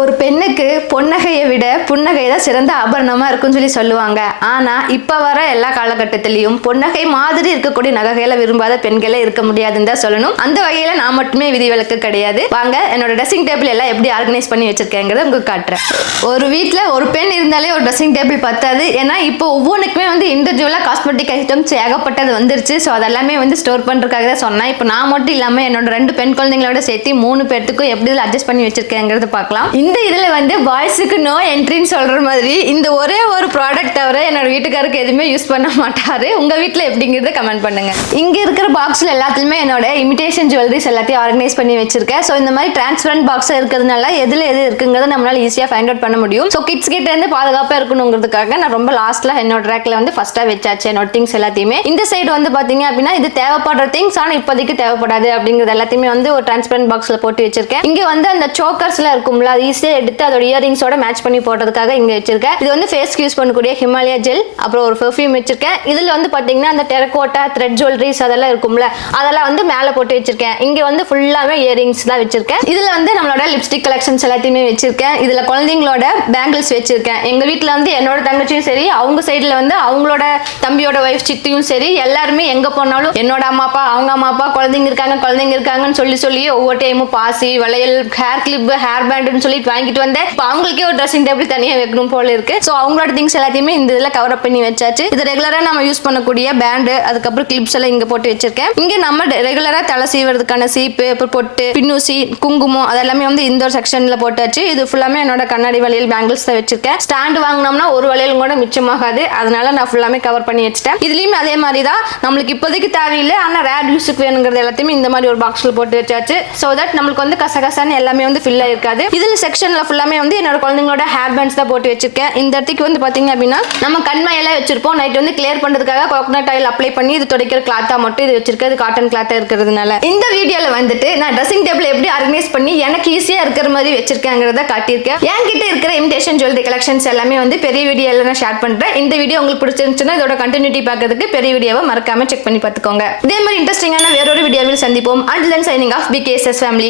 ஒரு பெண்ணுக்கு பொன்னகையை விட புன்னகை தான் சிறந்த ஆபரணமா இருக்குன்னு சொல்லுவாங்க. ஆனா இப்ப வர எல்லா காலகட்டத்திலையும் பொன்னகை மாதிரி இருக்கக்கூடிய நகைகளை விரும்பாத பெண்களே இருக்க முடியாதுன்னு தான் சொல்லணும். அந்த வகையில நான் மட்டுமே விதிவிலக்கு கிடையாது. வாங்க என்னோட ட்ரெஸ்ஸிங் டேபிள் எல்லாம் எப்படி ஆர்கனைஸ் பண்ணி வச்சிருக்கேங்கிறத உங்களுக்கு காட்டுறேன். ஒரு வீட்டுல ஒரு பெண் இருந்தாலே ஒரு ட்ரெஸ்ஸிங் டேபிள் பத்தாது. ஏன்னா இப்போ ஒவ்வொன்றுக்குமே இண்டிவிஜுவலா காஸ்மெட்டிக் ஐட்டம்ஸ் ஏகப்பட்டது வந்துருச்சு. ஸோ அதெல்லாமே ஸ்டோர் பண்றதுக்காக தான் சொன்னேன். இப்போ நான் மட்டும் இல்லாம என்னோட 2 பெண் குழந்தைங்களோட சேர்த்து 3 பேர்த்துக்கும் எப்படி அட்ஜஸ்ட் பண்ணி வச்சிருக்கேங்கிறத பார்க்கலாம். இந்த இதுல பாய்ஸுக்கு நோ என்ட்ரின்னு சொல்ற மாதிரி இந்த ஒரே ஒரு ப்ராடக்ட் தவிர என்னோட வீட்டுக்காருக்கு எதுவுமே யூஸ் பண்ண மாட்டாரு. உங்க வீட்டுல எப்படிங்கிறத கமெண்ட் பண்ணுங்க. இங்க இருக்கிற பாக்ஸ்ல எல்லாத்துலயுமே என்னோட இமிடேஷன் ஜுவல்லரிஸ் எல்லாத்தையும் ஆர்கனைஸ் பண்ணி வச்சிருக்கேன். ஸோ இந்த மாதிரி டிரான்ஸ்பரண்ட் பாக்ஸ் இருக்கிறதுனால எதுல எது இருக்குங்கிறத நம்மளால ஈஸியா ஃபைண்ட் அவுட் பண்ண முடியும். ஸோ கிட்ஸ் கிட்ட இருந்து பாதுகாப்பா இருக்கணுங்கிறதுக்காக நான் ரொம்ப லாஸ்ட்ல என்னோட ரேக்ல ஃபர்ஸ்டா வச்சாச்சு என்னோட திங்ஸ் எல்லாத்தையுமே. இந்த சைடு பாத்தீங்க அப்படின்னா இது தேவைப்படுற திங்ஸ், ஆனா இப்போதைக்கு தேவைப்படாது அப்படிங்கிறது எல்லாத்தையுமே ஒரு டிரான்ஸ்பரண்ட் பாக்ஸ்ல போட்டு வச்சிருக்கேன். இங்க அந்த சோக்கர்ஸ்ல இருக்கும்ல, அது ஈஸியா எடுத்து அதோட இயரிங்ஸோட மேட்ச் பண்ணி போடுறதுக்காக இங்க வச்சிருக்கேன். இது ஃபேஸ்க்கு யூஸ் பண்ணக்கூடிய ஹிமாலயா ஜெல், அப்புறம் ஒரு பெர்ஃப்யூம் வச்சிருக்கேன். இதுல பாத்தீங்கன்னா அந்த டெரகோட்டா த்ரெட் ஜுவல்லரிஸ் அதெல்லாம் இருக்கும்ல, அதெல்லாம் மேல போட்டு வச்சிருக்கேன். இங்க ஃபுல்லாவே இயரிங்ஸ் தான் வச்சிருக்கேன். இதுல நம்மளோட லிப்ஸ்டிக் கலெக்ஷன்ஸ் எல்லாத்தையுமே வச்சிருக்கேன். இதுல குழந்தைங்களோட பேங்கிள்ஸ் வச்சிருக்கேன். எங்க வீட்டுல என்னோட தங்கச்சியும் சரி, அவங்க சைடுல அவங்களோட தம்பியோட வைஃப் சித்தியும் சரி, எல்லாருமே எங்க போனாலும் என்னோட அம்மா அப்பா அவங்க அம்மா அப்பா குழந்தைங்க இருக்காங்கன்னு சொல்லி ஒவ்வொரு டைமும் பாசி வளையல் ஹேர் கிளிப் ஹேர் பேண்ட்னு சொல்லி வாங்கிட்டு வந்தேன். இப்போ அவங்களுக்கே ஒரு ட்ரெஸ்ஸிங் டேபிள் தனியா வைக்கணும் போல இருக்கு. ஸோ அவங்களோட திங்ஸ் எல்லாத்தையுமே இந்த இதில் கவர் அப் பண்ணி வச்சாச்சு. இது ரெகுலரா நம்ம யூஸ் பண்ணக்கூடிய பேண்டு, அதுக்கப்புறம் கிளிப்ஸ் எல்லாம் இங்க போட்டு வச்சிருக்கேன். இங்க நம்ம ரெகுலரா தலை சீவறதுக்கான சீப்பு, அப்புறம் பொட்டு, பின்னூசி, குங்குமம் அதெல்லாமே இந்த ஒரு செக்ஷன்ல போட்டாச்சு. இது ஃபுல்லாமே என்னோட கண்ணாடி வளையல் பேங்கிள்ஸ் தான் வச்சிருக்கேன். ஸ்டாண்ட் வாங்கினோம்னா ஒரு வளையல் கூட மிச்சமாகாது, அதனால நான் ஃபுல்லாமே கவர் பண்ணி வச்சிட்டேன். இதுலயுமே அதே மாதிரி தான், நம்மளுக்கு இப்போதைக்கு தேவையில்லை ஆனா ரேர் யூஸுக்கு வேணுங்கிறது எல்லாத்தையுமே இந்த மாதிரி ஒரு பாக்ஸ்ல போட்டு வச்சாச்சு. ஸோ தட் நம்மளுக்கு கசகசான்னு எல்லாமே ஃபில் ஆயிருக்காது. இதுல செக்ஷன்ல ஃபுல்லாமே என்னோட குழந்தைங்களோட ஹேர் பேண்ட்ஸ் தான் போட்டு வச்சிருக்கேன். இந்த இடத்துக்கு பாத்தீங்க அப்படின்னா நம்ம கண்மையெல்லாம் வச்சிருப்போம். நைட் கிளியர் பண்றதுக்காக கோகனட் ஆயில் அப்ளை பண்ணி இது துடைக்கிற கிளாத்தா மட்டும் இது வச்சிருக்கேன். இது காட்டன் கிளாத்தா இருக்கிறதுனால இந்த வீடியோல நான் ட்ரெஸ்ஸிங் டேபிள் எப்படி ஆர்கனைஸ் பண்ணி எனக்கு ஈஸியா இருக்கிற மாதிரி வச்சிருக்கேங்கிறத காட்டியிருக்கேன். என்கிட்ட இருக்கிற இமிடேஷன் ஜுவல்லரி கலெக்ஷன்ஸ் எல்லாமே பெரிய வீடியோல நான் ஷேர் பண்றேன். இந்த வீடியோ உங்களுக்கு பிடிச்சிருந்துச்சுன்னா இதோட கண்டினியூட்டி பார்க்கிறதுக்கு பெரிய வீடியோவை மறக்காம செக் பண்ணி பார்த்துக்கோங்க. இதே மாதிரி இன்ட்ரெஸ்டிங்கான வேறொரு வீடியோவில் சந்திப்போம். Until then, signing off, BKSS family.